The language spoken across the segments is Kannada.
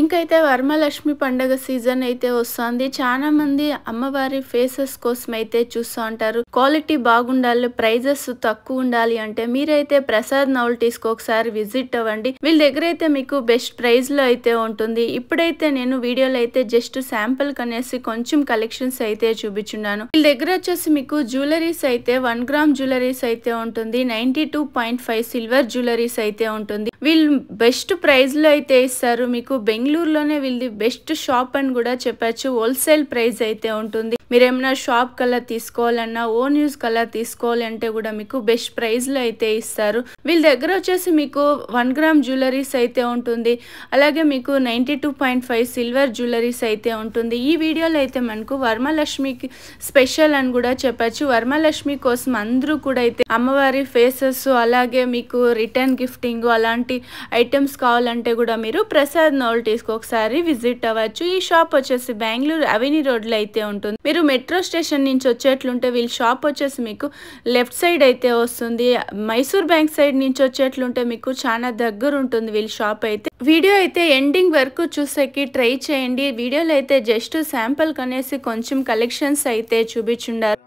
ఇంకైతే వరమహాలక్ష్మి పండగ సీజన్ అయితే వస్తుంది. చాలా మంది అమ్మవారి ఫేసెస్ కోసం అయితే చూస్తూ ఉంటారు. క్వాలిటీ బాగుండాలి, ప్రైజెస్ తక్కువ ఉండాలి అంటే మీరైతే ప్రసాద్ నౌల్టీస్కి ఒకసారి విజిట్ అవ్వండి. వీళ్ళ దగ్గర అయితే మీకు బెస్ట్ ప్రైస్ లో అయితే ఉంటుంది. ఇప్పుడైతే నేను వీడియోలో అయితే జస్ట్ శాంపుల్ కనేసి కొంచెం కలెక్షన్స్ అయితే చూపించున్నాను. వీళ్ళ దగ్గర వచ్చేసి మీకు జ్యువెలరీస్ అయితే 1 గ్రామ్ జ్యువెలరీస్ అయితే ఉంటుంది. 92.5 సిల్వర్ జ్యువెలరీస్ అయితే ఉంటుంది. వీళ్ళు బెస్ట్ ప్రైస్ లో అయితే ఇస్తారు. మీకు బెంగళూరులోనే వీళ్ళది బెస్ట్ షాప్ అని కూడా చెప్పచ్చు. హోల్సేల్ ప్రైస్ అయితే ఉంటుంది. మీరు ఏమైనా షాప్ కలర్ తీసుకోవాలన్నా, ఓన్ యూజ్ కలర్ తీసుకోవాలంటే కూడా మీకు బెస్ట్ ప్రైస్ లో అయితే ఇస్తారు. వీళ్ళ దగ్గర వచ్చేసి మీకు 1 గ్రామ్ జ్యువెలరీస్ అయితే ఉంటుంది. అలాగే మీకు 92.5 సిల్వర్ జ్యువెలరీస్ అయితే ఉంటుంది. ఈ వీడియోలో అయితే మనకు వరమహాలక్ష్మికి స్పెషల్ అని కూడా చెప్పచ్చు. వరమహాలక్ష్మి కోసం అందరూ కూడా అయితే అమ్మవారి ఫేసెస్, అలాగే మీకు రిటర్న్ గిఫ్టింగ్ అలాంటి ఐటమ్స్ కావాలంటే కూడా మీరు ప్రసాద్ నౌల్టీస్కి ఒకసారి విజిట్ అవ్వచ్చు. ఈ షాప్ వచ్చేసి బెంగళూరు అవెన్యూ రోడ్ లో అయితే ఉంటుంది. మీరు మెట్రో స్టేషన్ నుంచి వచ్చేట్లుంటే వీళ్ళ షాప్ వచ్చేసి మీకు లెఫ్ట్ సైడ్ అయితే వస్తుంది. మైసూర్ బ్యాంక్ సైడ్ నుంచి వచ్చేట్లుంటే మీకు చాలా దగ్గర ఉంటుంది వీళ్ళ షాప్ అయితే. వీడియో అయితే ఎండింగ్ వరకు చూసేకి ట్రై చేయండి. వీడియోలో అయితే జస్ట్ శాంపుల్ కనేసి కొంచెం కలెక్షన్స్ అయితే చూపించుండారు.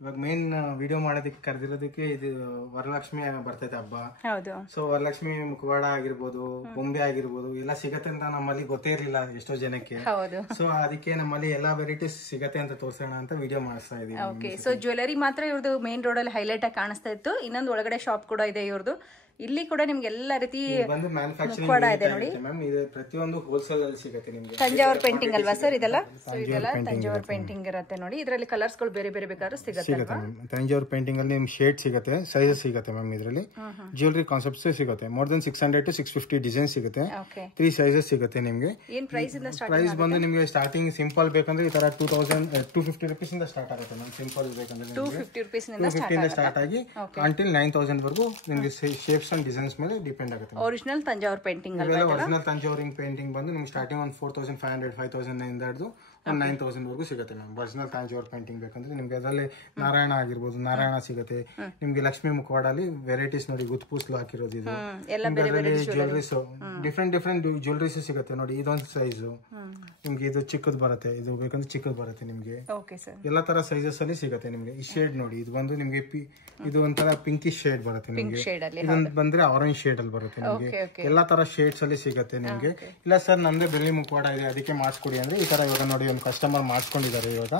ಇವಾಗ ಮೇನ್ ವಿಡಿಯೋ ಮಾಡೋದಕ್ಕೆ ಕರೆದಿರೋದಕ್ಕೆ ಇದು ವರಲಕ್ಷ್ಮಿ ಬರ್ತೈತೆ ಹಬ್ಬ. ಸೊ ವರಲಕ್ಷ್ಮಿ ಮುಖವಾಡ ಆಗಿರ್ಬೋದು, ಬೊಂಬೆ ಆಗಿರ್ಬೋದು ಎಲ್ಲ ಸಿಗತ್ತೆ ಅಂತ ನಮ್ಮಲ್ಲಿ ಗೊತ್ತೇ ಇರ್ಲಿಲ್ಲ ಎಷ್ಟೋ ಜನಕ್ಕೆ. ಸೊ ಅದಕ್ಕೆ ನಮ್ಮಲ್ಲಿ ಎಲ್ಲಾ ವೆರೈಟೀಸ್ ಸಿಗತ್ತೆ ಅಂತ ತೋರ್ಸೋಣ ಅಂತ ವಿಡಿಯೋ ಮಾಡಿಸ್ತಾ ಇದೀವಿ. ಓಕೆ, ಸೊ ಜ್ಯುವೆಲರಿ ಮಾತ್ರ ಇವ್ರದ್ದು ಮೇನ್ ರೋಡ್ ಅಲ್ಲಿ ಹೈಲೈಟ್ ಆಗಿ ಕಾಣಿಸ್ತಾ ಇತ್ತು. ಇನ್ನೊಂದು ಒಳಗಡೆ ಶಾಪ್ ಕೂಡ ಇದೆ ಇವ್ರದ್ದು. ಇಲ್ಲಿ ಕೂಡ ನಿಮ್ಗೆ ಎಲ್ಲ ರೀತಿ ಮುಖವಾಡ ಇದೆ ನೋಡಿ. ಪ್ರತಿಯೊಂದು ಹೋಲ್ಸೇಲ್ ಅಲ್ಲಿ ಸಿಗುತ್ತೆ ನಿಮ್ಗೆ. ತಂಜಾವೂರ್ ಪೇಂಟಿಂಗ್ ಅಲ್ವಾ ಸರ್ ಇದೆಲ್ಲ? ಇದೆಲ್ಲ ತಂಜಾವೂರ್ ಪೇಂಟಿಂಗ್ ಇರುತ್ತೆ ನೋಡಿ. ಇದರಲ್ಲಿ ಕಲರ್ಸ್ ಗಳು ಬೇರೆ ಬೇರೆ ಬೇಕಾದ್ರೂ ಸಿಗುತ್ತೆ. ತಂಜಾವೂರ್ ಪೇಂಟಿಂಗ್ ಅಲ್ಲಿ ನಿಮ್ಗೆ ಶೇಡ್ ಸಿಗುತ್ತೆ, ಸೈಜಸ್ ಸಿಗುತ್ತೆ ಮ್ಯಾಮ್. ಇದರಲ್ಲಿ ಜ್ಯುವೆಲರಿ ಕಾನ್ಸೆಪ್ಟ್ಸ್ ಸಿಗುತ್ತೆ. ಮೋರ್ ದನ್ 600 to 650 ಡಿಸೈನ್ ಸಿಗುತ್ತೆ. 3 ಸೈಜಸ್ ಸಿಗುತ್ತೆ ನಿಮ್ಗೆ. ಏನ್ ಪ್ರೈಸ್ ಇಂದ ಸ್ಟಾರ್ಟ್? ಪ್ರೈಸ್ ಬಂದು ನಿಮ್ಗೆ ಸ್ಟಾರ್ಟಿಂಗ್ ಸಿಂಪಲ್ ಬೇಕಂದ್ರೆ ಈ ತರ 250 ರೂಪೀಸ್ ಇಂದ ಸ್ಟಾರ್ಟ್ ಆಗುತ್ತೆ ಮ್ಯಾಮ್. ಸಿಂಪಲ್ ಬೇಕಂದ್ರೆ 250 ರೂಪೀಸ್ ಇಂದ ಸ್ಟಾರ್ಟ್ ಆಗಿ ಅಂಟಿಲ್ 9000 ವರೆಗೂ ನಿಮ್ಗೆ ಶೇಪ್ಸ್ ಅಂಡ್ ಡಿಸೈನ್ಸ್ ಮೇಲೆ ಡಿಪೆಂಡ್ ಆಗುತ್ತೆ. ಒರಿಜಿನಲ್ ತಂಜಾವೂರ್ ಪೇಂಟಿಂಗ್ ಅಲ್ವಾ? ಒರಿಜಿನಲ್ ತಂಜಾವೂರ್ ಪೇಂಟಿಂಗ್ ಬಂದು ನಿಮ್ಗೆ ಸ್ಟಾರ್ಟಿಂಗ್ ಒಂದು 4500 5000 ಇಂದ ಹಿಡಿದು ಒಂದು 9000 ವರೆಗೂ ಸಿಗುತ್ತೆ ಮ್ಯಾಮ್. ಒರಿಜಿನಲ್ ತಂಜಾವೂರ್ ಪೇಂಟಿಂಗ್ ಬೇಕಂದ್ರೆ ನಿಮ್ಗೆ ಅದರಲ್ಲಿ ನಾರಾಯಣ ಆಗಿರ್ಬೋದು, ನಾರಾಯಣ ಸಿಗುತ್ತೆ ನಿಮ್ಗೆ. ಲಕ್ಷ್ಮಿ ಮುಖವಾಡಲ್ಲಿ ವೆರೈಟೀಸ್ ನೋಡಿ, ಗುತ್ಪೂಸ್ಲು ಹಾಕಿರೋದು ಇದು. ಜ್ಯುವೆಲರೀಸ್ ಡಿಫ್ರೆಂಟ್ ಜ್ಯುವೆಲರೀಸ್ ಸಿಗುತ್ತೆ ನೋಡಿ. ಇದೊಂದು ಸೈಜು ನಿಮ್ಗೆ, ಇದು ಚಿಕ್ಕದ್ ಬರುತ್ತೆ, ಇದು ಬೇಕಂದ್ರೆ ಚಿಕ್ಕದ್ ಬರುತ್ತೆ ನಿಮ್ಗೆ. ಎಲ್ಲಾ ತರ ಸೈಜಸ್ ಅಲ್ಲಿ ಸಿಗುತ್ತೆ ನಿಮ್ಗೆ. ಈ ಶೇಡ್ ನೋಡಿ, ಇದು ಬಂದು ನಿಮ್ಗೆ ಇದು ಒಂಥರ ಪಿಂಕಿಶ್ ಶೇಡ್ ಬರುತ್ತೆ ನಿಮ್ಗೆ. ಇದೊಂದು ಬಂದ್ರೆ ಆರೆಂಜ್ ಶೇಡ್ ಅಲ್ಲಿ ಬರುತ್ತೆ ನಿಮ್ಗೆ. ಎಲ್ಲಾ ತರ ಶೇಡ್ಸ್ ಅಲ್ಲಿ ಸಿಗುತ್ತೆ ನಿಮ್ಗೆ. ಇಲ್ಲ ಸರ್ ನಮ್ದೇ ಬೆಳ್ಳಿ ಮುಖವಾಡ ಇದೆ ಅದಕ್ಕೆ ಮಾಡಿಸ್ಕೊಡಿ ಅಂದ್ರೆ ಈ ತರ ಇವಾಗ ನೋಡಿ ಒಂದು ಕಸ್ಟಮರ್ ಮಾಡಿಸ್ಕೊಂಡಿದ್ದಾರೆ. ಇವಾಗ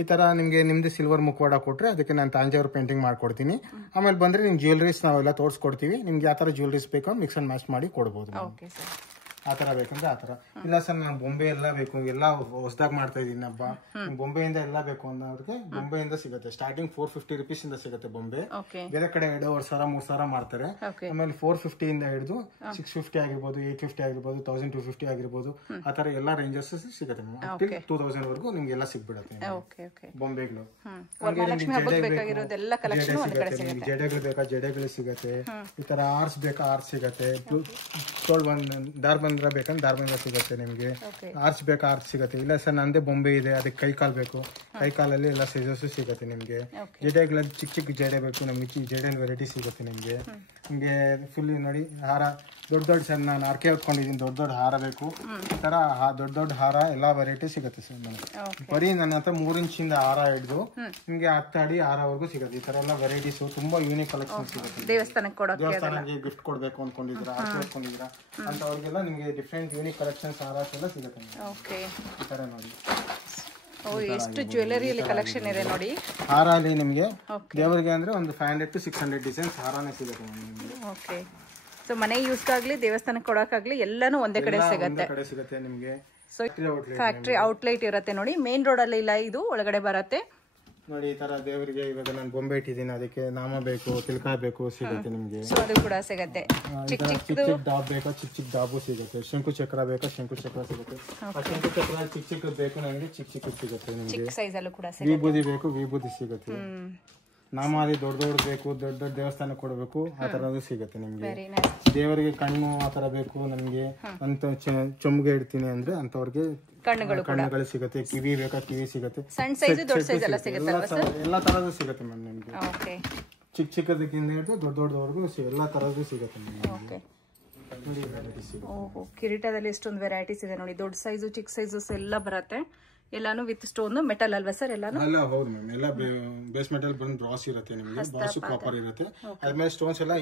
ಈ ತರ ನಿಮ್ಗೆ ನಿಮ್ದು ಸಿಲ್ವರ್ ಮುಖವಾಡ ಕೊಟ್ರೆ ಅದಕ್ಕೆ ನಾನು ತಂಜಾವೂರ್ ಪೇಂಟಿಂಗ್ ಮಾಡ್ಕೊಡ್ತೀನಿ. ಆಮೇಲೆ ಬಂದ್ರೆ ನಿಮ್ ಜ್ಯುವೆಲರೀಸ್ ನಾವೆಲ್ಲ ತೋರಿಸ್ಕೊಡ್ತೀವಿ. ನಿಮ್ಗೆ ಯಾವ ತರ ಜ್ಯುವೆಲರೀಸ್ ಬೇಕೋ ಮಿಕ್ಸ್ ಅಂಡ್ ಮ್ಯಾಚ್ ಮಾಡಿ ಕೊಡ್ಬೋದು. ಆತರ ಬೇಕಂದ್ರೆ ಆತರ. ಇಲ್ಲ ಸರ್ ನಾನು ಬೊಂಬೆ ಎಲ್ಲ ಬೇಕು, ಎಲ್ಲ ಹೊಸದಾಗಿ ಮಾಡ್ತಾ ಇದೀನಿ ಹಬ್ಬ, ಬೊಂಬೆಯಿಂದ ಎಲ್ಲ ಬೇಕು ಅನ್ನೋದಕ್ಕೆ ಬೊಂಬೆಯಿಂದ ಸಿಗುತ್ತೆ. ಸ್ಟಾರ್ಟಿಂಗ್ 450 ರೂಪೀಸ್ ಇಂದ ಸಿಗುತ್ತೆ ಬೊಂಬೆ. ಬೇರೆ ಕಡೆ 2500 3000 ಮಾಡ್ತಾರೆ. ಆಮೇಲೆ 450 ಇಂದ ಹಿಡಿದು 650 ಆಗಿರ್ಬೋದು, 850 ಆಗಿರ್ಬೋದು, 1250 ಆಗಿರ್ಬೋದು, ಆತರ ಎಲ್ಲಾ ರೇಂಜಸ್ ಸಿಗುತ್ತೆ. 2000 ವರೆಗೂ ನಿಮ್ಗೆ ಎಲ್ಲ ಸಿಗ್ಬಿಡುತ್ತೆ ಬೊಂಬೆಗಳು. ಜಡೆಗಳು ಬೇಕಾ ಜಡೆಗಳು ಸಿಗುತ್ತೆ. ಈ ತರ ಆರ್ಸ್ ಬೇಕಾ ಆರ್ಸ್ ಸಿಗುತ್ತೆ. ದಾರ್ಬಂದ್ರ ಬೇಕಂದ್ರೆ ದಾರ್ಬಂದ್ರ ಸಿಗುತ್ತೆ ನಿಮ್ಗೆ. ಆರ್ಚ್ ಬೇಕಾ ಆರ್ಚ್ ಸಿಗುತ್ತೆ. ಇಲ್ಲ ಸರ್ ನಂದೇ ಬೊಂಬೆ ಇದೆ ಅದಕ್ಕೆ ಕೈ ಕಾಲ್ ಬೇಕು, ಕೈ ಕಾಲಲ್ಲಿ ಎಲ್ಲ ಸೈಜಸ್ ಸಿಗುತ್ತೆ ನಿಮ್ಗೆ. ಜಡೆಗಳಲ್ಲಿ ಚಿಕ್ಕ ಜಡೆ ಬೇಕು ನಮ್ಗೆ, ಜಡೆ ವೆರೈಟಿ ಸಿಗುತ್ತೆ ನಿಮ್ಗೆ. ನಿಮ್ಗೆ ಫುಲ್ ನೋಡಿ ಹಾರ ದೊಡ್ಡ ಸರ್ ನಾನು ಆರ್ಕೆ ಹೊತ್ಕೊಂಡಿದ್ದೀನಿ, ದೊಡ್ಡ ಹಾರ ಬೇಕು. ಈ ತರ ದೊಡ್ಡ ಹಾರ ಎಲ್ಲಾ ವೆರೈಟಿ ಸಿಗುತ್ತೆ ಸರ್ ನನಗೆ. ಬರೀ ನನ್ನ ಹತ್ರ 3 ಇಂಚಿಂದ ಹಾರ ಹಿಡಿದು ನಿಮ್ಗೆ 10 ಅಡಿ ಹಾರವರೆಗೂ ಸಿಗುತ್ತೆ. ಈ ತರ ಎಲ್ಲ ವೆರೈಟೀಸ್ ತುಂಬಾ ಯೂನಿಕ್ ಕಲೆಕ್ಷನ್ ಸಿಗುತ್ತೆ. ದೇವಸ್ಥಾನಕ್ಕೆ ಗಿಫ್ಟ್ ಕೊಡ್ಬೇಕು ಅನ್ಕೊಂಡಿದ್ದೀರಾ, ಆರ್ಕೆ ಹೊತ್ಕೊಂಡಿದ್ದೀರಾ ಅಂತವ್ರಿಗೆಲ್ಲ ನಿಮ್ಗೆ ಡಿಫ್ರೆಂಟ್ ಯೂನಿಕ್ ಕಲೆಕ್ಷನ್ಸ್ ಹಾರಸ್ ಎಲ್ಲ ಸಿಗುತ್ತೆ. ಈ ತರ ನೋಡಿ ಎಷ್ಟು ಜ್ಯುವೆಲರಿ ಕಲೆಕ್ಷನ್ ಇದೆ ನೋಡಿ. ಹಾರ ಅಲ್ಲಿ ನಿಮ್ಗೆ ದೇವರಿಗೆ ಅಂದ್ರೆ ಒಂದು 500 to 600 ಡಿಸೈನ್ಸ್ ಹಾರನೇ ಸಿಗುತ್ತೆ ನಿಮ್ಗೆ. ಓಕೆ, ಸೊ ಮನೆ ಯೂಸ್ ಆಗ್ಲಿ ದೇವಸ್ಥಾನಕ್ಕೆ ಕೊಡೋಕಾಗ್ಲಿ ಎಲ್ಲಾನು ಒಂದೇ ಕಡೆ ಸಿಗುತ್ತೆ ನಿಮ್ಗೆ. ಸೊ ಫ್ಯಾಕ್ಟ್ರಿ ಔಟ್ಲೆಟ್ ಇರುತ್ತೆ ನೋಡಿ. ಮೇನ್ ರೋಡ್ ಅಲ್ಲಿ ಇಲ್ಲ, ಇದು ಒಳಗಡೆ ಬರುತ್ತೆ ನೋಡಿ. ಈ ತರ ದೇವರಿಗೆ ಇವಾಗ ನಾನು ಬೊಂಬೆ ಇಟ್ಟಿದ್ದೀನಿ, ಅದಕ್ಕೆ ನಾಮ ಬೇಕು, ತಿಲ್ಕ ಬೇಕು ಸಿಗುತ್ತೆ ನಿಮ್ಗೆ. ಅದು ಕೂಡ ಸಿಗುತ್ತೆ. ಚಿಕ್ಕ ಡಾಬ್ ಬೇಕಾ ಚಿಕ್ಕ ಡಾಬು ಸಿಗುತ್ತೆ. ಶಂಕು ಚಕ್ರ ಬೇಕಾ ಶಂಕು ಚಕ್ರ ಸಿಗುತ್ತೆ. ಶಂಕು ಚಕ್ರ ಚಿಕ್ಕ ಬೇಕು ನನಗೆ, ಚಿಕ್ಕ ಸಿಗುತ್ತೆ ನಿಮ್ಗೆ. ಸೈಜ್ ಅಲ್ಲೂ ಕೂಡ ವಿಭೂತಿ ಬೇಕು, ವಿಭೂತಿ ಸಿಗುತ್ತೆ. ನಾಮಾದಿ ದೊಡ್ಡ ಬೇಕು, ದೊಡ್ಡ ದೇವಸ್ಥಾನ ಕೊಡಬೇಕು, ಆ ತರದ್ದು ಸಿಗುತ್ತೆ ನಿಮ್ಗೆ. ದೇವರಿಗೆ ಕಣ್ಣು ಆ ತರ ಬೇಕು ನಮ್ಗೆ ಅಂತ ಚೊಂಬಿಗೆ ಇಡ್ತೀನಿ ಅಂದ್ರೆ ಅಂತವ್ರಿಗೆ ಕಣ್ಣುಗಳು ಸಿಗುತ್ತೆ. ಕಿವಿ ಬೇಕಾ ಕಿವಿ ಸಿಗುತ್ತೆ. ಎಲ್ಲಾ ತರದ್ದು ಸಿಗುತ್ತೆ ಮ್ಯಾಮ್ ನಿಮ್ಗೆ. ಚಿಕ್ಕದಕ್ಕಿಂತ ಹಿಡಿದು ದೊಡ್ಡವರೆಗೂ ಎಲ್ಲಾ ತರದ್ದು ಸಿಗುತ್ತೆ ನಿಮ್ಗೆ. ನೋಡಿ ವೆರೈಟೀಸ್ ಸಿಗುತ್ತೆ. ಓಹೋ, ಕಿರೀಟದಲ್ಲಿ ಎಷ್ಟೊಂದು ವೆರೈಟೀಸ್ ಇದೆ ನೋಡಿ. ದೊಡ್ಡ ಸೈಜು ಚಿಕ್ಕ ಸೈಜಸ್ ಎಲ್ಲ ಬರುತ್ತೆ. ಎಲ್ಲಾನು ವಿತ್ ಸ್ಟೋನ್ ಮೆಟಲ್ ಅಲ್ವಾ ಸರ್? ಎಲ್ಲಾನು ಅಲ್ಲ, ಹೌದು ಮ್ಯಾಮ್. ಎಲ್ಲ ಬೇಸ್ ಮೆಟಲ್ ಬಂದು ಬ್ರಾಸ್ ಇರುತ್ತೆ ನಿಮಗೆ. ಬ್ರಾಸ್ ಕಾಪರ್ ಇರುತ್ತೆ. ಅದ್ಮೇಲೆ ಸ್ಟೋನ್ಸ್ ಎಲ್ಲ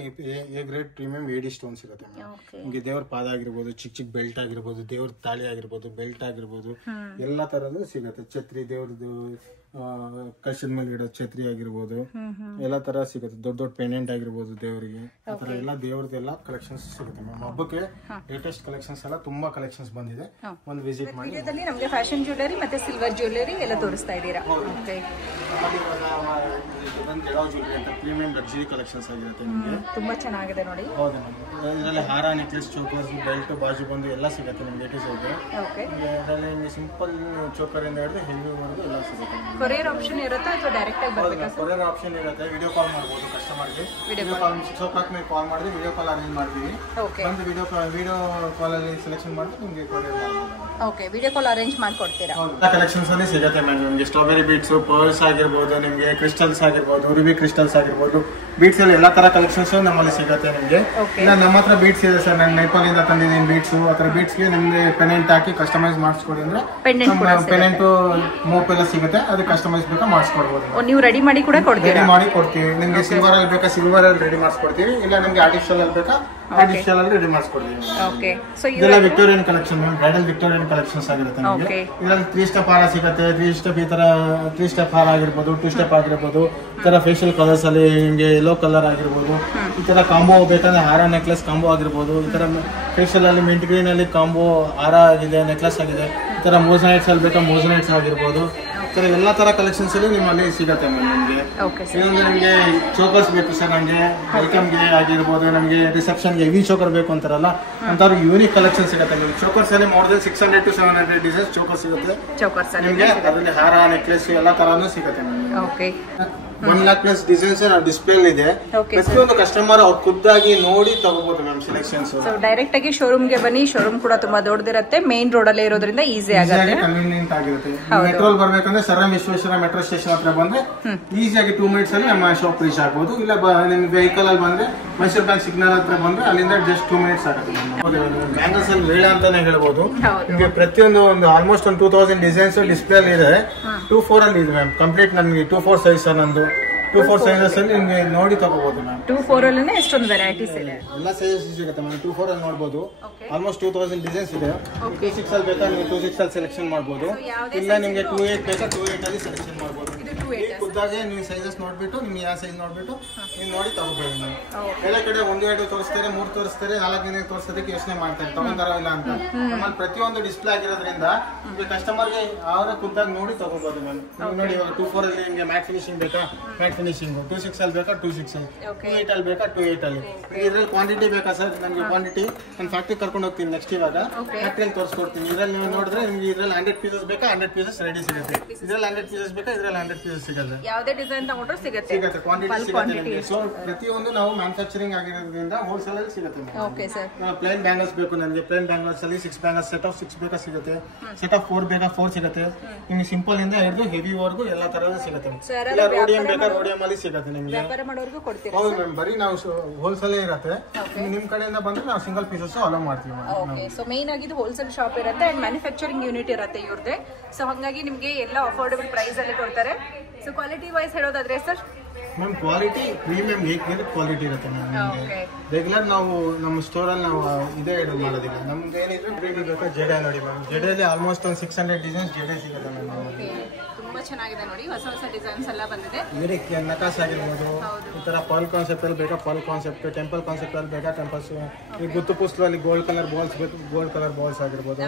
A grade premium AD stones ಇರುತ್ತೆ ಮ್ಯಾಮ್. ನಿಮಗೆ ದೇವ್ರ ಪಾದ ಆಗಿರ್ಬೋದು, ಚಿಕ್ಕ ಚಿಕ್ಕ ಬೆಲ್ಟ್ ಆಗಿರ್ಬೋದು, ದೇವ್ರ ತಾಳಿ ಆಗಿರ್ಬೋದು, ಬೆಲ್ಟ್ ಆಗಿರ್ಬೋದು, ಎಲ್ಲಾ ತರದ್ದು ಸಿಗುತ್ತೆ. ಛತ್ರಿ, ದೇವ್ರದ್ದು ಕಲಶದ ಮೇಲೆ ಇಡೋ ಛತ್ರಿ ಆಗಿರ್ಬೋದು, ಎಲ್ಲಾ ತರ ಸಿಗುತ್ತೆ. ದೊಡ್ಡ ದೊಡ್ಡ ಪೆಂಡೆಂಟ್ ಆಗಿರ್ಬೋದು ದೇವರಿಗೆ, ಆತರ ಎಲ್ಲ ದೇವ್ರದ್ದು ಎಲ್ಲ ಕಲೆಕ್ಷನ್ಸ್ ಸಿಗುತ್ತೆ ಮ್ಯಾಮ್. ಹಬ್ಬಕ್ಕೆ ಲೇಟೆಸ್ಟ್ ಕಲೆಕ್ಷನ್ಸ್ ಎಲ್ಲ ತುಂಬಾ ಕಲೆಕ್ಷನ್ಸ್ ಬಂದಿದೆ. ಒಂದು ವಿಸಿಟ್ ಮಾಡಿ. ವಿಡಿಯೋದಲ್ಲಿ ನಮಗೆ ಫ್ಯಾಷನ್ ಜ್ಯುವೆಲರಿ ಮತ್ತೆ ಸಿಲ್ವರ್ ಜ್ಯುವೆಲರಿ ಎಲ್ಲ ತೋರಿಸ್ತಾ ಇದ್ದೀರಾ. ಓಕೆ, ಜ್ಯುವೆಲರಿ ಅಂತ ಪ್ರೀಮಿಯಂ ಲಕ್ಸುರಿ ಕಲೆಕ್ಷನ್ಸ್ ಆಗಿರುತ್ತೆ ನಿಮಗೆ. ತುಂಬಾ ಚೆನ್ನಾಗಿದೆ ನೋಡಿ. ಹೌದು ಮ್ಯಾಮ್. ಇದರಲ್ಲಿ ಹಾರ, ನೆಕ್ಲೆಸ್, ಚೋಕರ್ಸ್, ಬೆಲ್ಟ್, ಬಾಜು ಬಂದು ಎಲ್ಲ ಸಿಗುತ್ತೆ ನಿಮ್ಗೆ. ಓಕೆ, ಇದರಲ್ಲಿ ನಿಮಗೆ ಸಿಂಪಲ್ ಚೋಕರ್ ಇಂದ ಹಿಡಿದು ಹೆವಿ ವರೆಗೂ ಎಲ್ಲ ಸಿಗುತ್ತೆ. ಕೊರಿಯರ್ ಆಪ್ಷನ್ ಇರುತ್ತಾ ಅಥವಾ ಡೈರೆಕ್ಟ್ ಆಗಿ ಬರಬೇಕಾ? ಕೊರಿಯರ್ ಆಪ್ಷನ್ ಇರುತ್ತೆ. ವಿಡಿಯೋ ಕಾಲ್ ಮಾಡ್ಬೋದು ಕಸ್ಟಮರ್ಗೆ. ವಿಡಿಯೋ ಕಾಲ್ 6 o'clock ಮೇಲೆ ಕಾಲ್ ಮಾಡಿದ್ರೆ ವಿಡಿಯೋ ಕಾಲ್ ಅರೇಂಜ್ ಮಾಡ್ತೀವಿ. ಬಂದು ವಿಡಿಯೋ ಕಾಲ್ ಅಲ್ಲಿ ಸೆಲೆಕ್ಷನ್ ಮಾಡಿ ನಿಮಗೆ ಕೊರಿಯರ್ ಮಾಡ್ಬೋದು. ಓಕೆ, ವಿಡಿಯೋ ಕಾಲ್ ಅರೇಂಜ್ ಮಾಡ್ಕೊಡ್ತೀರಾ? ಕಲೆಕ್ಷನ್ಸ್ ಅಲ್ಲಿ ಸಿಗುತ್ತೆ ಮ್ಯಾಮ್. ನಿಮಗೆ ಸ್ಟ್ರಾಬೆರಿ ಬೀಡ್ಸ್, ಪರ್ಲ್ಸ್ ಆಗಿರ್ಬೋದು, ನಿಮಗೆ ಕ್ರಿಸ್ಟಲ್ಸ್ ಆಗಿರ್ಬೋದು, ರೂಬಿ ಕ್ರಿಸ್ಟಲ್ಸ್ ಆಗಿರ್ಬೋದು, ಬೀಡ್ಸ್ ಅಲ್ಲಿ ಎಲ್ಲಾ ತರ ಕಲೆಕ್ಷನ್ಸ್ ನಮ್ಮಲ್ಲಿ ಸಿಗುತ್ತೆ ನಿಮಗೆ. ಇಲ್ಲ ನಮ್ಮ ಹತ್ರ ಬೀಡ್ಸ್ ಇದೆ ಸರ್, ನಾನು ನೈಪಾಲ್ ಇಂದ ತಂದಿದ್ದೀನಿ ಬೀಡ್ಸ್. ಆ ತರ ಬೀಡ್ಸ್ ಗೆ ನಿಮ್ಗೆ ಪೆನೆಂಟ್ ಹಾಕಿ ಕಸ್ಟಮೈಸ್ ಮಾಡಿಸ್ಕೊಡಿ ಅಂದ್ರೆ ಪೆನೆಂಟ್ ಮೋಪ್ ಎಲ್ಲ ಸಿಗುತ್ತೆ. ಅದು ಕಸ್ಟಮೈಸ್ ಬೇಕಾ ಮಾಡಿಸ್ಕೊಡ್ಬೋದು. ನೀವು ರೆಡಿ ಮಾಡಿ ಕೂಡ ಕೊಡ್ತೀರಾ? ರೆಡಿ ಮಾಡಿ ಕೊಡ್ತೀವಿ. ನಿಮ್ಗೆ ಸಿಲ್ವರ್ ಅಲ್ಲಿ ಬೇಕಾ ಸಿಲ್ವರ್ ಅಲ್ಲಿ ರೆಡಿ ಮಾಡಿಸ್ಕೊಡ್ತೀವಿ. ಇಲ್ಲ ನಿಮ್ಗೆ ಆರ್ಟಿಫಿಷಿಯಲ್ ಅಲ್ಲಿ ಬೇಕಾ ಆರ್ಟಿಫಿಷಿಯಲ್ ಅಲ್ಲಿ ರೆಡಿ ಮಾಡಿಸ್ಕೊಡ್ತೀವಿ. ಓಕೆ, ಸೊ ಇದೆಲ್ಲ Victorian collection ma'am. Bridal Victorian collections ಆಗಿರುತ್ತೆ ನಿಮಗೆ. ಇದರಲ್ಲಿ 3 ಸ್ಟೆಪ್ ಹಾರ ಸಿಗುತ್ತೆ. 3 ಸ್ಟೆಪ್ ಈ ತರ 3 ಸ್ಟೆಪ್ ಹಾರ ಆಗಿರ್ಬೋದು, 2 ಸ್ಟೆಪ್ ಆಗಿರ್ಬೋದು. ಈ ತರ ಫೇಶಿಯಲ್ ಕಲರ್ಸ್ ಅಲ್ಲಿ ನಿಮಗೆ ಯೆಲ್ಲೋ ಕಲರ್ ಆಗಿರ್ಬೋದು. ಈ ತರ ಕಾಂಬೋ ಬೇಕಂದ್ರೆ ಹಾರ ನೆಕ್ಲೆಸ್ ಕಾಂಬೋ ಆಗಿರ್ಬೋದು. ಈ ತರ ಫೇಶಿಯಲ್ ಅಲ್ಲಿ ಮಿಂಟ್ ಗ್ರೀನ್ ಅಲ್ಲಿ ಕಾಂಬೋ ಹಾರ ಆಗಿದೆ, ನೆಕ್ಲೆಸ್ ಆಗಿದೆ. ಈ ತರ ಮೋಸನೈಟ್ಸ್ ಅಲ್ಲಿ ಬೇಕಾ ಮೋಸನೈಟ್ಸ್ ಆಗಿರ್ಬೋದು. ಈ ತರ ಎಲ್ಲಾ ತರ ಕಲೆಕ್ಷನ್ಸ್ ಅಲ್ಲಿ ನಿಮ್ಮಲ್ಲಿ ಸಿಗುತ್ತೆ ಮ್ಯಾಮ್ ನಿಮಗೆ. ಇನ್ನೊಂದು ನಿಮಗೆ ಚೋಕರ್ಸ್ ಬೇಕು ಸರ್, ನಮಗೆ ವೆಲ್ಕಮ್ಗೆ ಆಗಿರ್ಬೋದು, ನಮಗೆ ರಿಸೆಪ್ಷನ್ಗೆ ಹೆವಿ ಚೋಕರ್ ಬೇಕು ಅಂತಾರಲ್ಲ, ಅಂತಾರು ಯೂನಿಕ್ ಕಲೆಕ್ಷನ್ ಸಿಗುತ್ತೆ ನಿಮಗೆ. ಚೋಕರ್ಸ್ ಅಲ್ಲಿ more than 600 to 700 designs choker ಸಿಗುತ್ತೆ ನಿಮಗೆ. ಅದರಲ್ಲಿ ಹಾರ, ನೆಕ್ಲೆಸ್ ಎಲ್ಲಾ ತರಾನು ಸಿಗುತ್ತೆ ನಿಮಗೆ. 1 lakh plus ಡಿಸೈನ್ಸ್ ಡಿಸ್ಪ್ಲೇ ಇದೆ. ಪ್ರತಿಯೊಂದು ಕಸ್ಟಮರ್ ಅವ್ರು ಖುದ್ದಾಗಿ ನೋಡಿ ತಗೋಬಹುದು ಮ್ಯಾಮ್ ಸೆಲೆಕ್ಷನ್ಸ್. ಡೈರೆಕ್ಟ್ ಆಗಿ ಶೋರೂಮ್ ಗೆ ಬನ್ನಿ. ಶೋರೂಮ್ ಕೂಡ ತುಂಬಾ ದೊಡ್ಡದಿರುತ್ತೆ, ಮೇನ್ ರೋಡ್ ಅಲ್ಲೇ ಇರೋದ್ರಿಂದ ಈಸಿ ಆಗುತ್ತೆ, ಕನ್ವೀನಿಯಂಟ್ ಆಗಿರುತ್ತೆ. ಮೆಟ್ರೋಲ್ ಬರ್ಬೇಕಂದ್ರೆ sir M Vishweshwara metro station ಹತ್ರ ಬಂದ್ರೆ ಈಸಿಯಾಗಿ 2 minutes ಅಲ್ಲಿ ನಮ್ಮ ಶಾಪ್ ರೀಚ್ ಆಗ್ಬೋದು. ಇಲ್ಲ ನಿಮ್ ವೆಹಿಕಲ್ ಅಲ್ಲಿ ಬಂದ್ರೆ ಮೈಸೂರು ಬ್ಯಾಂಕ್ ಸಿಗ್ನಲ್ ಹತ್ರ ಬಂದ್ರೆ ಅಲ್ಲಿಂದ ಜಸ್ಟ್ 2 minutes ಆಗುತ್ತೆ. ಬ್ಯಾಂಗಲ್ಸ್ ಅಲ್ಲಿ ಬೇಡ ಅಂತಾನೆ ಹೇಳ್ಬೋದು. ನಿಮಗೆ ಪ್ರತಿಯೊಂದು ಒಂದು ಆಲ್ಮೋಸ್ಟ್ ಒಂದು 2000 ಡಿಸೈನ್ಸ್ ಡಿಸ್ಪ್ಲೇ ಅಲ್ಲಿ ಇದೆ. 2-4 ಅಲ್ಲಿ ಇದೆ ಮ್ಯಾಮ್. ಕಂಪ್ಲೀಟ್ ನಮಗೆ 2-4 ಸೈಜ್ ನಂದು. 2-4 ಸೈಜಸ್ ಅಲ್ಲಿ ನಿಮ್ಗೆ ನೋಡಿ ತಗೋಬಹುದು ಮ್ಯಾಮ್. 2-4 ಅಲ್ಲಿ ಎಷ್ಟೊಂದು ವೆರೈಟೀಸ್ ಇದೆ. ಎಲ್ಲ ಸೈಜಸ್ ಸಿಗುತ್ತೆ ಮ್ಯಾಮ್. 2-4 ಅಲ್ಲಿ ನೋಡಬಹುದು. ಆಲ್ಮೋಸ್ಟ್ 2000 ಡಿಸೈನ್ಸ್ ಇದೆ. 2-6 ಅಲ್ಲಿ ಬೇಕಾ ನೀವು 2-6 ಅಲ್ಲಿ ಸೆಲೆಕ್ಷನ್ ಮಾಡಬಹುದು. ಇಲ್ಲ ನಿಮಗೆ 2-8 ಬೇಕಾ 2-8 ಅಲ್ಲಿ ಸೆಲೆಕ್ಷನ್ ಮಾಡಬಹುದು. ಖುದ್ದಾಗೆ ನೀವು ಸೈಜಸ್ ನೋಡ್ಬಿಟ್ಟು ನಿಮ್ಗೆ ಯಾವ ಸೈಜ್ ನೋಡ್ಬಿಟ್ಟು ನೀವು ನೋಡಿ ತಗೋಬಹುದು ಮ್ಯಾಮ್. ಎಲ್ಲ ಕಡೆ 1-2 ತೋರಿಸ್ತಾರೆ, 3 ತೋರಿಸ್ತಾರೆ, 4 ದಿನ ತೋರಿಸೋದಕ್ಕೆ ಯೋಚನೆ ಮಾಡ್ತಾರೆ ತಗೊಂತಾರೋ ಇಲ್ಲ ಅಂತ. ನಮ್ಮಲ್ಲಿ ಪ್ರತಿಯೊಂದು ಡಿಸ್ಪ್ಲೇ ಆಗಿರೋದ್ರಿಂದ ನಿಮಗೆ ಕಸ್ಟಮರ್ಗೆ ಅವರ ಖುದ್ದಾಗಿ ನೋಡಿ ತಗೋಬಹುದು ಮ್ಯಾಮ್. ನೀವು ನೋಡಿ ಇವಾಗ 2-4 ಅಲ್ಲಿ ನಿಮಗೆ ಮ್ಯಾಟ್ ಫಿನಿಶಿಂಗ್ ಬೇಕಾ ಮ್ಯಾಟ್ ಫಿನಿಶಿಂಗ್, 2-6 ಅಲ್ಲಿ ಬೇಕಾ 2-6 ಅಲ್ಲಿ, 2-8 ಅಲ್ಲಿ ಬೇಕಾ 2-8 ಅಲ್ಲಿ. ಇದ್ರಲ್ಲಿ ಕ್ವಾಂಟಿಟಿ ಬೇಕಾ ಸರ್? ನಮಗೆ ಕ್ವಾಂಟಿಟಿ ನಾನು ಫ್ಯಾಕ್ಟ್ರಿ ಕರ್ಕೊಂಡು ಹೋಗ್ತೀನಿ ನೆಕ್ಸ್ಟ್. ಇವಾಗ ಫ್ಯಾಕ್ಟ್ರಿಯಲ್ಲಿ ತೋರಿಸ್ಕೊಡ್ತೀನಿ. ಇದ್ರಲ್ಲಿ ನೀವು ನೋಡಿದ್ರೆ ನಿಮ್ಗೆ ಇದ್ರಲ್ಲಿ 100 ಪೀಸಸ್ ಬೇಕಾ 100 ಪೀಸಸ್ ರೆಡಿ ಸಿಗುತ್ತೆ. ಇದ್ರಲ್ಲಿ 100 ಪೀಸಸ್ ಬೇಕಾ ಇದ್ರಲ್ಲಿ 100 ಪೀಸಸ್ ಸಿಗುತ್ತೆ. ಯಾವುದೇ ಡಿಸೈನ್ ತಗೊಂಡ್ರು ಸಿಗುತ್ತೆ, ಕ್ವಾಂಟಿಟಿ ಸಿಗುತ್ತೆ ನಿಮಗೆ. ಸೊ ಪ್ರತಿಯೊಂದು ನಾವು ಮ್ಯಾನುಫ್ಯಾಕ್ಚರಿಂಗ್ ಆಗಿರೋದ್ರಿಂದ ಹೋಲ್ಸೇಲ್ ಅಲ್ಲಿ ಸಿಗುತ್ತೆ. Okay sir. ಪ್ಲೇನ್ ಬ್ಯಾಂಗಲ್ಸ್ ಬೇಕು ನನಗೆ. ಪ್ಲೇನ್ ಬ್ಯಾಂಗಲ್ಸ್ ಅಲ್ಲಿ 6 ಬ್ಯಾಂಗಲ್ಸ್ ಸೆಟ್ ಆಫ್ 6 ಬೇಕಾ ಸಿಗುತ್ತೆ. ಸೆಟ್ ಆಫ್ 4 ಬೇಕಾ 4 ಸಿಗುತ್ತೆ. ನಿಮಗೆ ಸಿಂಪಲ್ ಇಂದ ಹಿಡಿದು ಹೆವಿ ವರ್ಗು ಎಲ್ಲ ತರದ್ದು ಸಿಗುತ್ತೆ. ಇಲ್ಲ ರೋಡಿಯಂ ಬೇಕಾ ರೋಡಿಯಂ ಅಲ್ಲಿ ಸಿಗುತ್ತೆ ನಿಮಗೆ. ವ್ಯಾಪಾರ ಮಾಡೋರ್ಗೂ ಕೊಡ್ತೀರಾ? ಹೌದು ಮ್ಯಾಮ್. ಬರೀ ನಾವು ಹೋಲ್ಸೇಲ್ ಇರುತ್ತೆ. ನಿಮ್ ಕಡೆಯಿಂದ ಬಂದ್ರೆ ನಾವು ಸಿಂಗಲ್ ಪೀಸಸ್ ಅಲೋ ಮಾಡ್ತೀವಿ. ಓಕೆ, ಸೊ ಮೇನ್ ಆಗಿ ಇದು ಹೋಲ್ಸೇಲ್ ಶಾಪ್ ಇರುತ್ತೆ ಅಂಡ್ ಮ್ಯಾನುಫ್ಯಾಕ್ಚರಿಂಗ್ ಯೂನಿಟ್ ಇರುತ್ತೆ ಇವ್ರದೇ. ಸೊ ಹಾಗಾಗಿ ನಿಮಗೆ ಎಲ್ಲ ಅಫೋರ್ಡಬಲ್ ಪ್ರೈಸ್ ಅಲ್ಲಿ ಕೊಡ್ತಾರೆ. ಸೊ ಕ್ವಾಲಿಟಿ ವೈಸ್ ಹೇಳೋದಾದ್ರೆ ಸರ್ ಮ್ಯಾಮ್, ಕ್ವಾಲಿಟಿ ಪ್ರೀಮಿಯಂ ಹೇಗೆ ಕ್ವಾಲಿಟಿ ಇರುತ್ತೆ ಮ್ಯಾಮ್. ನಮಗೆ ರೆಗ್ಯುಲರ್ ನಾವು ನಮ್ಮ ಸ್ಟೋರಲ್ಲಿ ನಾವು ಇದೇ ಮಾಡೋದಿಲ್ಲ. ನಮ್ಗೆ ಏನಿದ್ರೆ ಬ್ರೀಡ್ ಬೇಕಾ ಜಡೆ ನೋಡಿ ಮ್ಯಾಮ್. ಜಡೆಯಲ್ಲಿ ಆಲ್ಮೋಸ್ಟ್ ಒಂದು 600 ಡಿಸೈನ್ಸ್ ಜಡೆ ಸಿಗುತ್ತೆ ಮ್ಯಾಮ್. ತುಂಬಾ ಚೆನ್ನಾಗಿದೆ ನೋಡಿ, ಹೊಸ ಹೊಸ ಡಿಸೈನ್ಸ್ ಎಲ್ಲ ಬಂದಿದೆ. ಇದಕ್ಕೆ ನಕಾಸ್ ಆಗಿರ್ಬೋದು. ಈ ತರ ಪಾಲ್ ಕಾನ್ಸೆಪ್ಟ್ ಅಲ್ಲಿ ಬೇಕಾ ಪಾಲ್ ಕಾನ್ಸೆಪ್ಟ್, ಟೆಂಪಲ್ ಕಾನ್ಸೆಪ್ಟ್ ಅಲ್ಲಿ ಬೇಕಾ ಟೆಂಪಲ್ಸ್. ಈ ಗುತ್ತು ಪುಸ್ತಕದಲ್ಲಿ ಗೋಲ್ಡ್ ಕಲರ್ ಬಾಲ್ಸ್ ಬೇಕು, ಗೋಲ್ಡ್ ಕಲರ್ ಬಾಲ್ಸ್ ಆಗಿರ್ಬೋದು.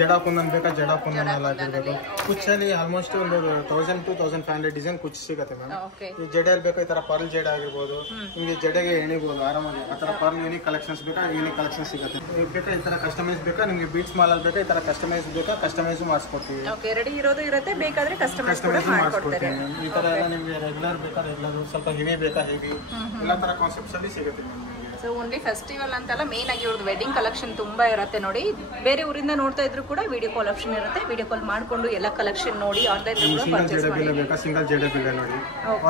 ಜಡಾ ಕುಂದನ್ ಬೇಕಾ ಜಡಾ ಕುಂದನ್ ಎಲ್ಲ ಆಗಿರ್ಬೋದು. ಕುಚ್ಚಲ್ಲಿ ಆಲ್ಮೋಸ್ಟ್ ಒಂದು 1000 to 1500 ಡಿಸೈನ್ ಕುಚ್ಚು ಸಿಗುತ್ತೆ ಮ್ಯಾಮ್. ಈ ಜಡೆಯಲ್ಲಿ ಬೇಕಾ ಈ ತರ ಪರ್ಲ್ ಜಡೆ ಆಗಿರ್ಬೋದು. ನಿಮಗೆ ಜಡೆಗೆ ಎಣಿಬೋದು ಆರಾಮಾಗಿ. ಆ ತರ ಪರ್ಲ್ ಯೂನಿಕ್ ಕಲೆಕ್ಷನ್ಸ್ ಬೇಕಾ ಯೂನಿಕ್ ಕಲೆಕ್ಷನ್ಸ್ ಸಿಗುತ್ತೆ. ಬೇಕಾ ಈ ತರ ಕಸ್ಟಮೈಸ್ ಬೇಕಾ ನಿಮಗೆ ಬೀಟ್ಸ್ ಮಾಲ್ ಅಲ್ಲಿ ಬೇಕಾ ಈ ತರ ಕಸ್ಟಮೈಸ್ ಬೇಕಾ ಕಸ್ಟಮೈಸ್ ಮಾಡಿಸ್ಕೊಡ್ತೀವಿ. ರೆಡಿ ಇರೋದು ಇರುತ್ತೆ, ಬೇಕಾದ್ರೆ ಕಸ್ಟಮೈಸ್ ಮಾಡ್ಕೊಡ್ತಾರೆ. ಈ ತರ ಎಲ್ಲ ನಿಮಗೆ ರೆಗ್ಯುಲರ್ ಬೇಕಾ ರೆಗ್ಯುಲರ್, ಸ್ವಲ್ಪ ಹೆವಿ ಬೇಕಾ ಹೆವಿ, ಎಲ್ಲ ತರ ಕಾನ್ಸೆಪ್ಟ್ಸ್ ಅಲ್ಲಿ ಸಿಗುತ್ತೆ. ಸೊ ಓನ್ಲಿ ಫೆಸ್ಟಿವಲ್ ಅಂತಲ್ಲ, ಮೇನ್ ಆಗಿ ಇವ್ರದ್ದು ವೆಡ್ಡಿಂಗ್ ಕಲೆಕ್ಷನ್ ತುಂಬಾ ಇರುತ್ತೆ ನೋಡಿ. ಬೇರೆ ಊರಿಂದ ನೋಡ್ತಾ ಇದ್ರು ಕೂಡ ವಿಡಿಯೋ ಕಾಲ್ ಆಪ್ಷನ್ ಇರುತ್ತೆ, ವಿಡಿಯೋ ಕಾಲ್ ಮಾಡ್ಕೊಂಡು ಎಲ್ಲ ಕಲೆಕ್ಷನ್ ನೋಡಿ ಆನ್ಲೈನ್ ಪರ್ಚೇಸ್ ಮಾಡಿ. ಸಿಂಗಲ್ ಜೆಡಬಿಲ್ ನೋಡಿ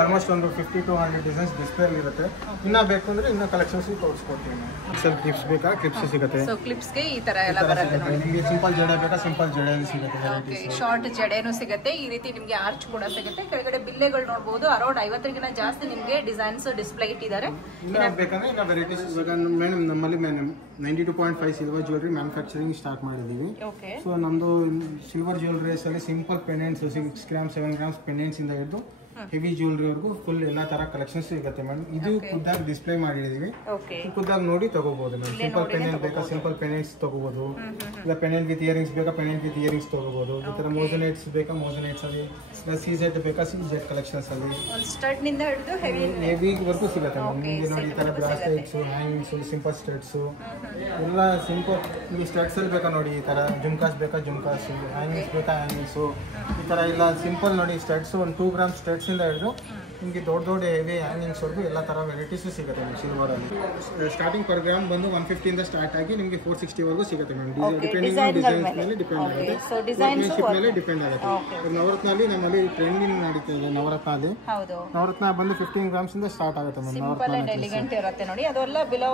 ಆಲ್ಮೋಸ್ಟ್ ಒಂದು 50 to 100 ಡಿಸೈನ್ಸ್ ಡಿಸ್ಪ್ಲೇ ಇರುತ್ತೆ. ಇನ್ನ ಬೇಕು ಅಂದ್ರೆ ಇನ್ನ ಕಲೆಕ್ಷನ್ಸ್ ತೋರಿಸ್ಕೊಡ್ತೀವಿ ನಾವು. ಸ್ವಲ್ಪ ಕ್ಲಿಪ್ಸ್ ಬೇಕಾ ಕ್ಲಿಪ್ಸ್ ಸಿಗುತ್ತೆ. ಸೊ ಕ್ಲಿಪ್ಸ್ ಗೆ ಈ ತರ ಎಲ್ಲ ಬರುತ್ತೆ ನೋಡಿ. ನಿಮಗೆ ಸಿಂಪಲ್ ಜಡೆ ಬೇಕಾ ಸಿಂಪಲ್ ಜಡೆ ಸಿಗುತ್ತೆ. ಓಕೆ, ಶಾರ್ಟ್ ಜಡೆನೂ ಸಿಗುತ್ತೆ. ಈ ರೀತಿ ನಿಮಗೆ ಆರ್ಚ್ ಕೂಡ ಸಿಗುತ್ತೆ. ಕೆಳಗಡೆ ಬಿಲ್ಲೆಗಳು ನೋಡಬಹುದು. ಅರೌಂಡ್ 50ಗಿಂತ ಜಾಸ್ತಿ ನಿಮಗೆ ಡಿಸೈನ್ಸ್ ಡಿಸ್ಪ್ಲೇ ಇಟ್ಟಿದ್ದಾರೆ. ಇನ್ನ ಬೇಕಂದ್ರೆ ಇನ್ನ ವೆರೈಟೀಸ್ ಮೇಡಮ್ ನಮ್ಮಲ್ಲಿ 92.5 ಸಿಲ್ವರ್ ಜ್ಯುವೆಲರಿ ಮ್ಯಾನುಫ್ಯಾಕ್ಚರಿಂಗ್ ಸ್ಟಾರ್ಟ್ ಮಾಡಿದೀವಿ. ಸೊ ನಮ್ದು ಸಿಲ್ವರ್ ಜ್ಯುವೆಲರೀಸ್ ಅಲ್ಲಿ simple pendants 6 gram 7 grams pendants ಇಂದ ಹಿಡಿದು ಹೆವಿ ಜ್ಯುವೆಲರಿ ವರೆಗೂ ಫುಲ್ ಎಲ್ಲಾ ತರ ಕಲೆಕ್ಷನ್ಸ್ ಸಿಗುತ್ತೆ ಮೇಡಮ್. ಇದು ಖುದ್ದಾಗಿ ಡಿಸ್ಪ್ಲೇ ಮಾಡಿದೀವಿ, ಖುದ್ದಾಗಿ ನೋಡಿ ತಗೋಬಹುದು ಮೇಡಮ್. ಸಿಂಪಲ್ ಪೆಂಡೆಂಟ್ ಬೇಕಾ ಸಿಂಪಲ್ ಪೆಂಡೆಂಟ್ಸ್ ತಗೋಬಹುದು, ಇಲ್ಲ ಪೆಂಡೆಂಟ್ ವಿತ್ ಇಯರಿಂಗ್ಸ್ ಬೇಕಾ ಪೆಂಡೆಂಟ್ ವಿತ್ ಇಯರಿಂಗ್ಸ್ ತಗೋಬಹುದು. ಈ ತರ ಮೋಸನೇಟ್ಸ್ ಬೇಕಾ ಮೋಸನೇಟ್ಸ್ ಅಲ್ಲಿ, ಇಲ್ಲ ಸಿಜೆಟ್ ಬೇಕಾ ಸಿಜೆಟ್ ಕಲೆಕ್ಷನ್ಸ್ ಅಲ್ಲಿ ಸ್ಟಡ್ ನಿಂದ ಹಿಡಿದು ಹೆವಿ ವರ್ಗೂ ಸಿಗುತ್ತೆ ಮೇಡಮ್. ನಿಮಗೆ ನೋಡಿ ಈ ತರ ಬ್ರಾಸ್ಲೆಟ್ಸ್, ಹ್ಯಾಂಗಿಂಗ್ಸ್, ಸಿಂಪಲ್ ಸ್ಟಡ್ಸ್ ಎಲ್ಲ ಸಿಂಪಲ್. ನಿಮಗೆ ಸ್ಟಡ್ಸ್ ಅಲ್ಲಿ ಬೇಕಾ ನೋಡಿ ಈ ತರ ಜುಮ್ಕಾಸ್ ಬೇಕಾ ಜುಮ್ಕಾಸ್, ಹ್ಯಾಂಗಿಂಗ್ಸ್ ಬೇಕಾ ಹ್ಯಾಂಗಿಂಗ್ಸ್, ಈ ತರ ಇಲ್ಲ ಸಿಂಪಲ್ ನೋಡಿ ಸ್ಟಡ್ಸ್ ಒಂದು 2 ಗ್ರಾಮ್ ಸ್ಟಡ್ಸ್ ಇಂದ ಹಿಡಿದು ನಿಮಗೆ ದೊಡ್ಡ ದೊಡ್ಡ ಹೆವಿ ಹ್ಯಾಂಗಿಂಗ್ಸ್ ವರ್ಗೂ ಎಲ್ಲ ತರ ವೆರೈಟೀಸ್ ಸಿಗುತ್ತೆ ನಿಮ್ಗೆ ಸಿಲ್ವರ್ ಅಲ್ಲಿ. ಸ್ಟಾರ್ಟಿಂಗ್ ಪರ್ ಗ್ರಾಮ್ ಬಂದು 150 ಇಂದ ಸ್ಟಾರ್ಟ್ ಆಗಿ ನಿಮಗೆ 460 ವರೆಗೂ ಸಿಗುತ್ತೆ ಮೇಡಮ್. ಡಿಪೆಂಡಿಂಗ್ ಆನ್ ಡಿಸೈನ್ಸ್ ಮೇಲೆ ಡಿಪೆಂಡ್ ಆಗುತ್ತೆ, ವರ್ಕ್ಮೆನ್ಶಿಪ್ ಮೇಲೆ ಡಿಪೆಂಡ್ ಆಗುತ್ತೆ. ನವರತ್ನಲ್ಲಿ ನಮ್ಮಲ್ಲಿ ಟ್ರೆಂಡಿಂಗ್ ನಡೀತಾ ಇದೆ. ನವರತ್ನ ಬಂದು 15 ಗ್ರಾಮ್ಸ್ ಇಂದ ಸ್ಟಾರ್ಟ್ ಆಗುತ್ತೆ ಮೇಡಮ್. ಸಿಂಪಲ್ ಅಂಡ್ ಎಲಿಗೆಂಟ್ ಇರುತ್ತೆ ನೋಡಿ. ಅದೆಲ್ಲ ಬಿಲೋ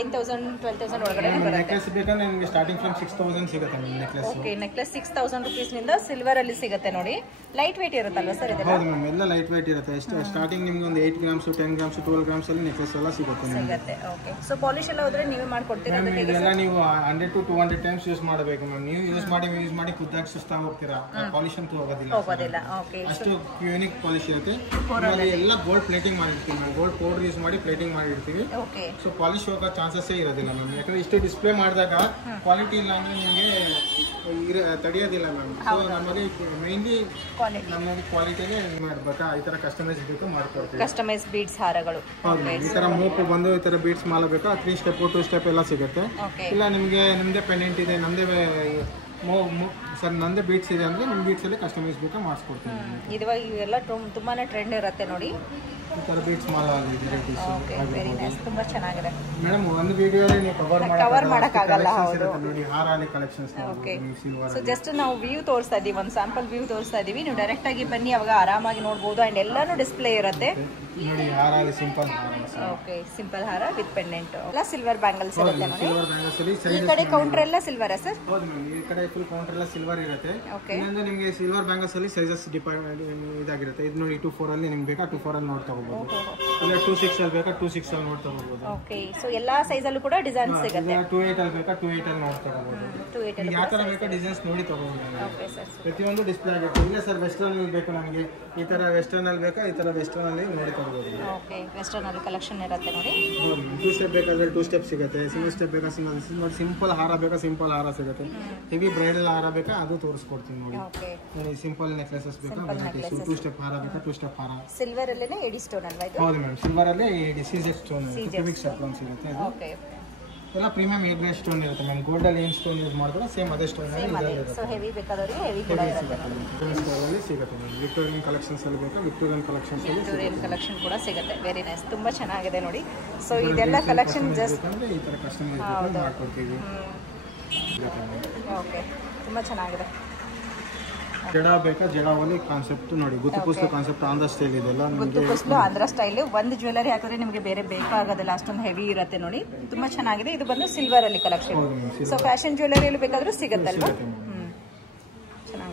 10,000 12,000 ಒಳಗಡೆ ಬರುತ್ತೆ. ನೆಕ್ಲೆಸ್ ಬೇಕಂದ್ರೆ ನಿಮಗೆ ಸ್ಟಾರ್ಟಿಂಗ್ ಫ್ರಮ್ 6,000 ಸಿಗುತ್ತೆ madam necklace. Okay, necklace 6,000 rupees ನಿಂದ ಸಿಲ್ವರ್ ಅಲ್ಲಿ ಸಿಗುತ್ತೆ ನೋಡಿ. ಲೈಟ್ ವೇಟ್ ಇರುತ್ತಲ್ವಾ ಸರ್ ಇದೆಲ್ಲ? ಹೌದು ಮ್ಯಾಮ್, ಎಲ್ಲ ಲೈಟ್ ವೇಟ್ ಇರುತ್ತೆ. ಸ್ಟಾರ್ಟಿಂಗ್ ನಿಮ್ಗೆ ಒಂದು 8 ಗ್ರಾಮ್ಸ್ 10 ಗ್ರಾಮ್ಸ್ 12 ಗ್ರಾಮ್ಸ್ ಅಲ್ಲಿ ನೆಕ್ಲೆಸ್ ಎಲ್ಲ ಸಿಗುತ್ತೆ. ಓಕೆ, ಸೊ ಪಾಲಿಶ್ ಎಲ್ಲ ಹೋದ್ರೆ ನೀವೇ ಮಾಡ್ಕೊಡ್ತೀರಾ? ಇದೆಲ್ಲ ನೀವು 100 to 200 ಟೈಮ್ಸ್ ಯೂಸ್ ಮಾಡಬೇಕು ಮ್ಯಾಮ್. ನೀವು ಯೂಸ್ ಮಾಡಿ ಖುದ್ದಾಗಿ ಸುಸ್ತಾಗಿ ಹೋಗ್ತೀರಾ, ಪಾಲಿಶ್ ಅಂತೂ ಹೋಗೋದಿಲ್ಲ. ಓಕೆ, ಅಷ್ಟು ಯೂನಿಕ್ ಪಾಲಿಶ್ ಇರುತ್ತೆ. ಆಮೇಲೆ ಎಲ್ಲ ಗೋಲ್ಡ್ ಪ್ಲೇಟಿಂಗ್ ಮಾಡಿರ್ತೀವಿ ಮ್ಯಾಮ್. ಗೋಲ್ಡ್ ಪೌಡರ್ ಯೂಸ್ ಮಾಡಿ ಪ್ಲೇಟಿಂಗ್ ಮಾಡಿರ್ತೀವಿ. ಓಕೆ, ಸೊ ಪಾಲಿಶ್ ಹೋಗೋ ಚಾನ್ಸಸ್ಸೇ ಇರೋದಿಲ್ಲ ಮ್ಯಾಮ್. ಯಾಕಂದ್ರೆ ಇಷ್ಟು ಡಿಸ್ಪ್ಲೇ ಮಾಡಿದಾಗ ಕ್ವಾಲಿಟಿ ಇಲ್ಲ ಅಂದ್ರೆ ನಿಮಗೆ ತಡೆಯೋದಿಲ್ಲ ಮ್ಯಾಮ್. ಸೊ ನಮಗೆ ಮೇನ್ಲಿ ನಮಗೆ ಕ್ವಾಲಿಟಿನೇ ಮಾಡ್ಬೇಕಾ, ಈ ತರ ಕಸ್ಟಮೈಸ್ ಬೇಕು ಮಾಡ್ಕೊಡ್ತೀವಿ. ಕಸ್ಟಮೈಸ್ ಬೀಡ್ಸ್ ಹಾರಗಳು. ಹೌದು, ಈ ತರ ಮೂಪು ಬಂದು ಈ ತರ ಬೀಡ್ಸ್ ಮಾಲ ಬೇಕಾ 3 ಸ್ಟೆಪ್ 2 ಸ್ಟೆಪ್ ಎಲ್ಲ ಸಿಗುತ್ತೆ. ಇಲ್ಲ ನಿಮಗೆ ನಮ್ದೇ ಪೆಂಡೆಂಟ್ ಇದೆ, ನಮ್ದೇ ಸರ್ ನಂದೇ ಬೀಟ್ಸ್ ಇದೆ ಅಂದ್ರೆ ನಿಮ್ಮ ಬೀಟ್ಸ್ ಅಲ್ಲಿ ಕಸ್ಟಮೈಸ್ ಬೇಕಾ ಮಾಡಿಸ್ಕೊಡ್ತೀನಿ. ಇವಾಗ ಇವೆಲ್ಲ ತುಂಬಾನೇ ಟ್ರೆಂಡ್ ಇರುತ್ತೆ ನೋಡಿ. ಈ ತರ ಬೀಟ್ಸ್ ಮಾಲ ವೆರಿ ನೈಸ್, ತುಂಬಾ ಚೆನ್ನಾಗಿದೆ ಮೇಡಮ್. ಒಂದು ವಿಡಿಯೋಲಿ ನೀವು ಕವರ್ ಮಾಡಕ್ಕಾಗಲ್ಲ. ಹೌದು ನೋಡಿ, ಹಾರಾಲಿ ಕಲೆಕ್ಷನ್ಸ್. ಓಕೆ, ಸೊ ಜಸ್ಟ್ ನಾವು ವ್ಯೂ ತೋರಿಸ್ತಾ ಇದೀವಿ, ಒಂದು ಸ್ಯಾಂಪಲ್ ವ್ಯೂ ತೋರಿಸ್ತಾ ಇದೀವಿ. ನೀವು ಡೈರೆಕ್ಟ್ ಆಗಿ ಬನ್ನಿ, ಅವಾಗ ಆರಾಮಾಗಿ ನೋಡಬಹುದು. ಅಂಡ್ ಎಲ್ಲಾನು ಡಿಸ್ಪ್ಲೇ ಇರುತ್ತೆ ನೋಡಿ. ಹಾರಾಲಿ ಸಿಂಪಲ್ ಹಾರ. ಓಕೆ, ಸಿಂಪಲ್ ಹಾರ ವಿತ್ ಪೆಂಡೆಂಟ್. ಎಲ್ಲ ಸಿಲ್ವರ್ ಬ್ಯಾಂಗಲ್ಸ್ ಇರುತ್ತೆ ನೋಡಿ. ಸಿಲ್ವರ್ ಬ್ಯಾಂಗಲ್ಸ್ ಅಲ್ಲಿ ಈ ಕಡೆ ಕೌಂಟರ್ ಎಲ್ಲ ಸಿಲ್ವರ್ ಸರ್? ಹೌದು ಮ್ಯಾಮ್, ಈ ಕಡೆ ಫುಲ್ ಕೌಂಟರ್ ಎಲ್ಲ ಸಿಲ್ವರ್ ಇರುತ್ತೆ. ಇನ್ನೊಂದು ನಿಮಗೆ ಸಿಲ್ವರ್ ಬ್ಯಾಂಗಲ್ಸ್ ಅಲ್ಲಿ ಸೈಜಸ್ ಇದಾಗಿರುತ್ತೆ. ಇದು ನೋಡಿ 2-4 ಅಲ್ಲಿ ನಿಮ್ಗೆ ಬೇಕಾ 2-4 ಅಲ್ಲಿ ನೋಡ್ತಾ ಹೋಗ್ಬೋದು. ಇಲ್ಲ 2-6 ಅಲ್ಲಿ ಬೇಕಾ 2-6 ಅಲ್ಲಿ ನೋಡ್ತಾ ಹೋಗ್ಬೋದು. ಓಕೆ, ಸೊ ಎಲ್ಲಾ ಸೈಜ್ ಅಲ್ಲೂ ಕೂಡ ಡಿಸೈನ್ ಸಿಗುತ್ತೆ. 2-8 ಅಲ್ಲಿ ಬೇಕಾ 2-8 ಅಲ್ಲಿ ನೋಡ್ತಾ ಹೋಗ್ಬೋದು. 2-8 ಅಲ್ಲಿ ಯಾವ ತರ ಬೇಕಾ ಡಿಸೈನ್ಸ್ ನೋಡಿ ತಗೋಬಹುದು. ಓಕೆ ಸರ್, ಪ್ರತಿಯೊಂದು ಡಿಸ್ಪ್ಲೇ ಆಗುತ್ತೆ. ಇಲ್ಲ ಸರ್ ವೆಸ್ಟರ್ನ್ ಅಲ್ಲಿ ಬೇಕು ನನಗೆ, ಈ ತರ ವೆಸ್ಟರ್ನ್ ಅಲ್ಲಿ ಬೇಕಾ ಈ ತರ ವೆಸ್ಟರ್ನ್ ಅಲ್ಲಿ ನೋಡಿ ತಗೋಬಹುದು. ಓಕೆ, ವೆಸ್ಟರ್ನ್ ಅಲ್ಲಿ ಕಲೆಕ್ಷನ್ ಇರುತ್ತೆ ನೋಡಿ. 2 ಸ್ಟೆಪ್ ಬೇಕಾದ್ರೆ 2 ಸ್ಟೆಪ್ ಸಿಗುತ್ತೆ. ಸಿಂಗಲ್ ಸ್ಟೆಪ್ ಬೇಕಾ ಸಿಂಗಲ್. ನೋಡಿ ಸಿಂಪಲ್ ಹಾರ ಬೇಕಾ ಸಿಂಪಲ್ ಹಾರ ಸಿಗುತ್ತೆ. ಹೆವಿ ಬ್ರೈಡಲ್ ಹಾರ ಬೇಕಾ ಅದು ತೋರಿಸ್ಕೊಡ್ತೀನಿ ನೋಡಿ. ನೋಡಿ ಸಿಂಪಲ್ ನೆಕ್ಲೆಸಸ್ ಬೇಕಾ 2 ಸ್ಟೆಪ್ ಹಾರ ಬೇಕಾ 2 ಸ್ಟೆಪ್ ಹಾರ. ಸಿಲ್ವರ್ ಅಲ್ಲೇನೆ ಎಡಿ ಸ್ಟೋನ್ ಅಲ್ವಾ ಇದು? ಹೌದು ಮ್ಯಾಮ್, ಸಿಲ್ವರ್ ಅಲ್ಲಿ ಸಿಜೆಟ್ ಸ್ಟೋನ್ ಕ್ಯೂಬಿಕ್ ಸ್ಟೋನ್ ಸಿಗುತ್ತೆ. ಓಕೆ, ಎಲ್ಲ ಪ್ರೀಮಿಯಂ ಏಡ್ರೆಸ್ ಸ್ಟೋನ್ ಇರುತ್ತೆ ಮ್ಯಾಮ್. ಗೋಲ್ಡ್ ಅಲ್ಲಿ ಏನು ಸ್ಟೋನ್ ಯೂಸ್ ಮಾಡಿದ್ರೆ ಸೇಮ್ ಅದೇ ಸ್ಟೋನ್ ಸೊ ಹೆವಿ ಬೇಕಾದವರಿಗೆ ಹೆವಿ ಕೂಡ ಇರುತ್ತೆ. ಸಿಗುತ್ತೆ ಮ್ಯಾಮ್. ವಿಕ್ಟೋರಿಯನ್ ಕಲೆಕ್ಷನ್ಸ್ ಅಲ್ಲಿ ಬೇಕಾ ವಿಕ್ಟೋರಿಯನ್ ಕಲೆಕ್ಷನ್ಸ್ ಅಲ್ಲಿ ವಿಕ್ಟೋರಿಯನ್ ಕಲೆಕ್ಷನ್ ಕೂಡ ಸಿಗುತ್ತೆ. ವೆರಿ ನೈಸ್, ತುಂಬಾ ಚೆನ್ನಾಗಿದೆ ನೋಡಿ. ಸೊ ಇದೆಲ್ಲ ಕಲೆಕ್ಷನ್ ಜಸ್ಟ್ ಈ ತರ ಕಸ್ಟಮೈಸ್ ಮಾಡ್ಕೊಡ್ತೀವಿ. ಓಕೆ, ತುಂಬಾ ಚೆನ್ನಾಗಿದೆ. ಜಡ ಬೇಕಾ ಜಡಾವಲ್ಲಿ ಕಾನ್ಸೆಪ್ಟ್ ನೋಡಿ. ಗುತ್ತುಪುಸ್ಲು ಕಾನ್ಸೆಪ್ಟ್ ಆಂಧ್ರ ಸ್ಟೈಲ್ ಇದೆಲ್ಲ. ಗುತ್ತುಪುಸ್ಲು ಆಂಧ್ರ ಸ್ಟೈಲ್. ಒಂದು ಜ್ಯುವೆಲರಿ ಹಾಕಿದ್ರೆ ನಿಮಗೆ ಬೇರೆ ಬೇಕಾಗೋದಿಲ್ಲ, ಅಷ್ಟೊಂದು ಹೆವಿ ಇರುತ್ತೆ ನೋಡಿ. ತುಂಬಾ ಚೆನ್ನಾಗಿದೆ. ಇದು ಬಂದು ಸಿಲ್ವರ್ ಅಲ್ಲಿ ಕಲೆಕ್ಷನ್. ಸೊ ಫ್ಯಾಷನ್ ಜ್ಯುವೆಲರಿಯಲ್ಲಿ ಬೇಕಾದ್ರೂ ಸಿಗುತ್ತಲ್ವಾ?